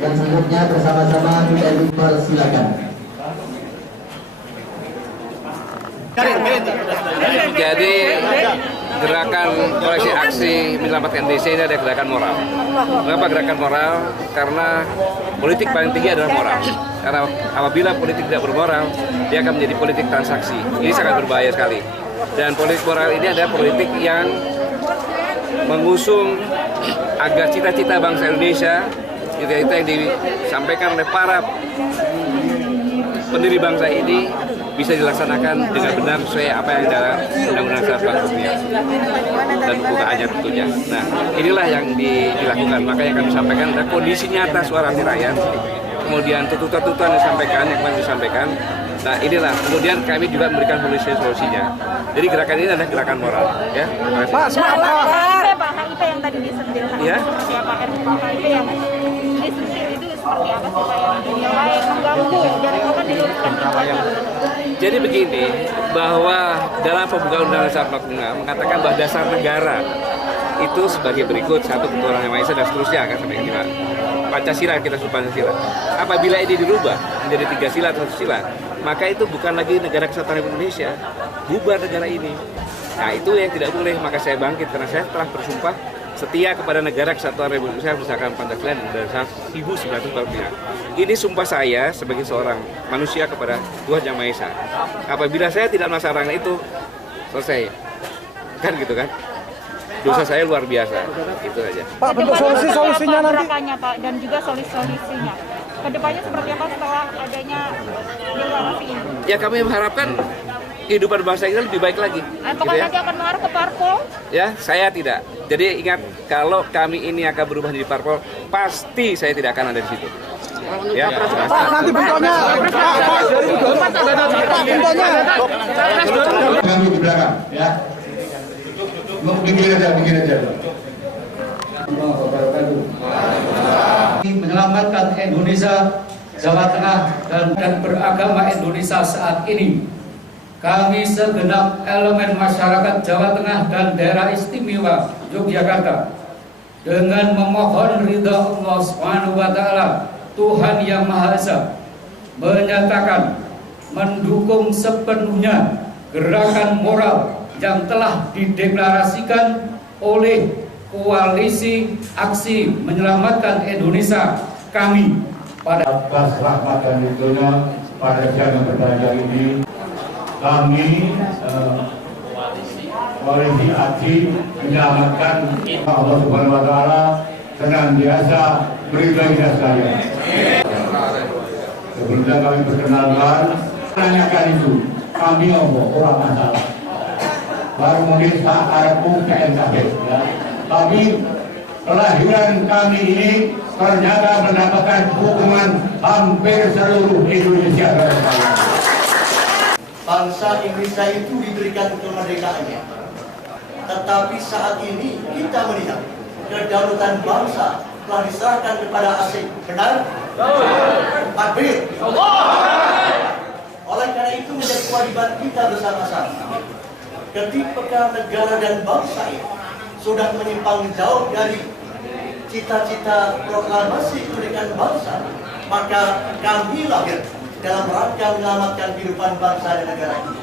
Dan selanjutnya bersama-sama kita dipersilakan. Jadi gerakan koleksi aksi menyelamatkan Indonesia ini ada gerakan moral. Kenapa gerakan moral? Karena politik paling tinggi adalah moral. Karena apabila politik tidak bermoral, dia akan menjadi politik transaksi. Ini sangat berbahaya sekali. Dan politik moral ini adalah politik yang mengusung agar cita-cita bangsa Indonesia, cita-cita yang disampaikan oleh para pendiri bangsa ini bisa dilaksanakan dengan benar sesuai apa yang ada Undang-Undang Dasar 45 dan pembukaannya tentunya. Nah, inilah yang dilakukan. Makanya kami sampaikan ada kondisi nyata suara hati rakyat, kemudian tuntutan-tuntutan yang kemarin disampaikan. Nah, inilah kemudian kami juga memberikan solusinya. Jadi gerakan ini adalah gerakan moral, ya. Pak HIP yang tadi disentil, ya? Siapa RUU HIP yang disentil itu seperti apa supaya dinilai mengganggu dan akan diluruskan kembali? Jadi begini, bahwa dalam pembukaan Undang-Undang Dasar 45 mengatakan bahwa dasar negara itu sebagai berikut: satu, ketuhanan yang Maha Esa dan seterusnya, kan, sampai ke Pancasila, kita sebut Pancasila. Apabila ini dirubah menjadi 3 sila atau 1 sila, maka itu bukan lagi negara kesatuan Republik Indonesia, bubar negara ini. Nah, itu yang tidak boleh. Maka saya bangkit karena saya telah bersumpah setia kepada negara kesatuan Republik Indonesia berdasarkan Pancasila dan berdasarkan 1945. Ini sumpah saya sebagai seorang manusia kepada Tuhan Yang Maha Esa. Apabila saya tidak melaksanakan itu, selesai. Kan gitu kan? Dosa saya luar biasa. Itu saja. Pak, bentuk solusinya nanti. Gerakannya, Pak, dan juga solusinya. Kedepannya seperti apa setelah adanya deklarasi ini? Ya, kami mengharapkan kehidupan bangsa kita lebih baik lagi. Apakah gitu ya? nanti akan mengarah ke parpol? Ya, saya tidak. Jadi ingat, kalau kami ini akan berubah menjadi parpol, pasti saya tidak akan ada di situ. Ya, Pak, nanti bentuknya. Kami di belakang, ya. Begini aja. Menyelamatkan Indonesia, Jawa Tengah, dan beragama Indonesia saat ini. Kami segenap elemen masyarakat Jawa Tengah dan daerah istimewa Yogyakarta dengan memohon ridha Allah Subhanahu wa Ta'ala, Tuhan Yang Maha Esa, menyatakan mendukung sepenuhnya gerakan moral yang telah dideklarasikan oleh Koalisi Aksi Menyelamatkan Indonesia kami pada atas rahmat dan ridhonya pada siang yang berbahagia ini. Kami Koalisi Aksi Menyelamatkan Allah Subhanahu wa Ta'ala senantiasa beribadah kita sekalian. Sebelumnya kami perkenalkan, menanyakan itu kami orang masalah. Baru mungkin saat Arabku KMKB, ya. Tapi kelahiran kami ini ternyata mendapatkan hukuman hampir seluruh Indonesia. Bangsa Indonesia itu diberikan kemerdekaannya, tetapi saat ini kita melihat kedaulatan bangsa telah diserahkan kepada asing. Benar? Takbir. Oleh karena itu menjadi kewajiban kita bersama-sama. Ketika negara dan bangsa ini sudah menyimpang jauh dari cita-cita proklamasi kemerdekaan bangsa, maka kami lahir dalam rangka menyelamatkan kehidupan bangsa dan negara ini.